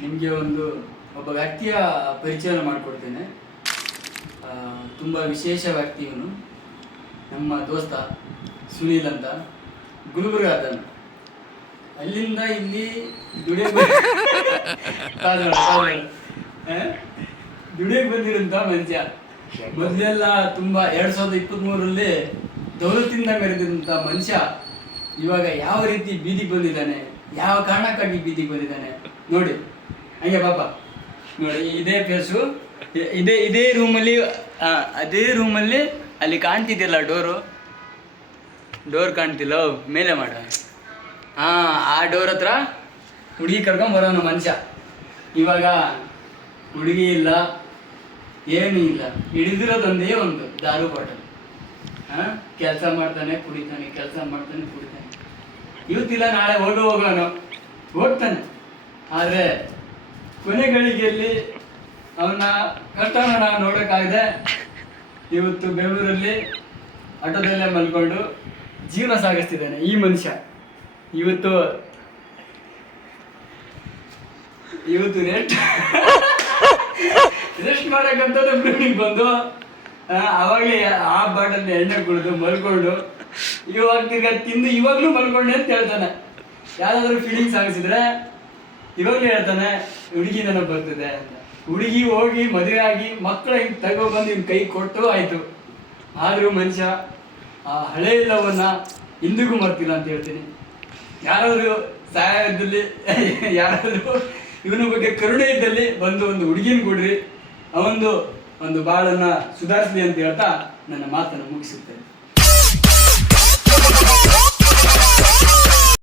ನಿಮಗೆ ಒಬ್ಬ ವ್ಯಕ್ತಿಯ ಪರಿಚಯ ಮಾಡಿಕೊಡ್ತೇನೆ. ತುಂಬ ವಿಶೇಷ ವ್ಯಕ್ತಿ ಇವನು. ನಮ್ಮ ದೋಸ್ತ ಸುನೀಲ್ ಅಂತ, ಗುಲ್ಬರ್ಗ ಅದನ್ನು. ಅಲ್ಲಿಂದ ಇಲ್ಲಿ ದುಡಿಯೋಕೆ ಬಂದಿರೋಂಥ ಮನುಷ್ಯ. ಮೊದಲೆಲ್ಲ ತುಂಬ 2023ರಲ್ಲಿ ದೌಲತ್ತಿಂದ ಮೆರೆದಿರುವಂಥ ಮನುಷ್ಯ ಇವಾಗ ಯಾವ ರೀತಿ ಬೀದಿಗೆ ಬಂದಿದ್ದಾನೆ, ಯಾವ ಕಾರಣಕ್ಕಾಗಿ ಬೀದಿಗೆ ಬಂದಿದ್ದಾನೆ ನೋಡಿ. ಹಂಗೆ ಪಾಪ ನೋಡಿ, ಇದೇ ಫೇಸು, ಇದೇ ರೂಮಲ್ಲಿ, ಅದೇ ರೂಮಲ್ಲಿ ಅಲ್ಲಿ ಕಾಣ್ತಿದ್ದಿಲ್ಲ ಡೋರ್ ಕಾಣ್ತಿಲ್ಲ, ಮೇಲೆ ಮಾಡ ಆ ಡೋರ್ ಹತ್ರ ಹುಡುಗಿ ಕರ್ಕೊಂಬರೋನು ಮನುಷ್ಯ. ಇವಾಗ ಹುಡುಗಿ ಇಲ್ಲ, ಏನೂ ಇಲ್ಲ, ಹಿಡಿದಿರೋದೊಂದೇ ಒಂದು ದಾರು ಬಾಟಲ್. ಕೆಲಸ ಮಾಡ್ತಾನೆ ಕುಡಿತಾನೆ, ಕೆಲಸ ಮಾಡ್ತಾನೆ ಕುಡಿತಾನೆ, ಇವತ್ತಿಲ್ಲ ನಾಳೆ ಹೋಗ್ತಾನೆ. ಆದರೆ ಕೊನೆ ಗಳಿಗೆಯಲ್ಲಿ ಅವನ ಕಷ್ಟನ ನಾವು ನೋಡೋಕ್ಕಾಗದೆ ಇವತ್ತು ಬೆಂಗಳೂರಲ್ಲಿ ಆಟೋದಲ್ಲೇ ಮಲ್ಕೊಂಡು ಜೀವನ ಸಾಗಿಸ್ತಿದ್ದಾನೆ ಈ ಮನುಷ್ಯ. ಇವತ್ತು ರೆಸ್ಟ್ ಮಾಡೋಕ್ಕಂತದ್ದು ಬ್ಲೂನಿಗೆ ಬಂದು ಅವಾಗಲೇ ಆ ಬಾಟಲ್ಲಿ ಎಣ್ಣೆ ಕುಡಿದು ಮಲ್ಕೊಂಡು ಇವಾಗ ತಿರ್ಗಾ ತಿಂದು ಇವಾಗಲೂ ಮಲ್ಕೊಂಡೆ ಅಂತ ಹೇಳ್ತಾನೆ. ಯಾವ್ದಾದ್ರು ಫೀಲಿಂಗ್ಸ್ ಆಗಿಸಿದ್ರೆ ಇವಾಗಲೂ ಹೇಳ್ತಾನೆ ಹುಡುಗಿ ನನಗೆ ಬರ್ತಿದೆ ಅಂತ. ಹುಡುಗಿ ಹೋಗಿ ಮದುವೆ ಆಗಿ ಮಕ್ಕಳ ಹಿಂಗೆ ತಗೊಬಂದು ಇವ್ನ ಕೈ ಕೊಟ್ಟು ಆಯಿತು. ಆದರೂ ಮನುಷ್ಯ ಆ ಹಳೆ ಇಲ್ಲವನ್ನ ಇಂದಿಗೂ ಮರ್ತಿಲ್ಲ ಅಂತ ಹೇಳ್ತೀನಿ. ಯಾರಾದರೂ ಸಹಾಯ ಇದ್ದಲ್ಲಿ, ಯಾರಾದರೂ ಇವನ ಬಗ್ಗೆ ಕರುಣೆ ಇದ್ದಲ್ಲಿ ಬಂದು ಒಂದು ಹುಡುಗಿನ ಕೊಡ್ರಿ, ಒಂದು ಬಾಳನ್ನು ಸುಧಾರಿಸಲಿ ಅಂತ ಹೇಳ್ತಾ ನನ್ನ ಮಾತನ್ನು ಮುಗಿಸುತ್ತೇನೆ.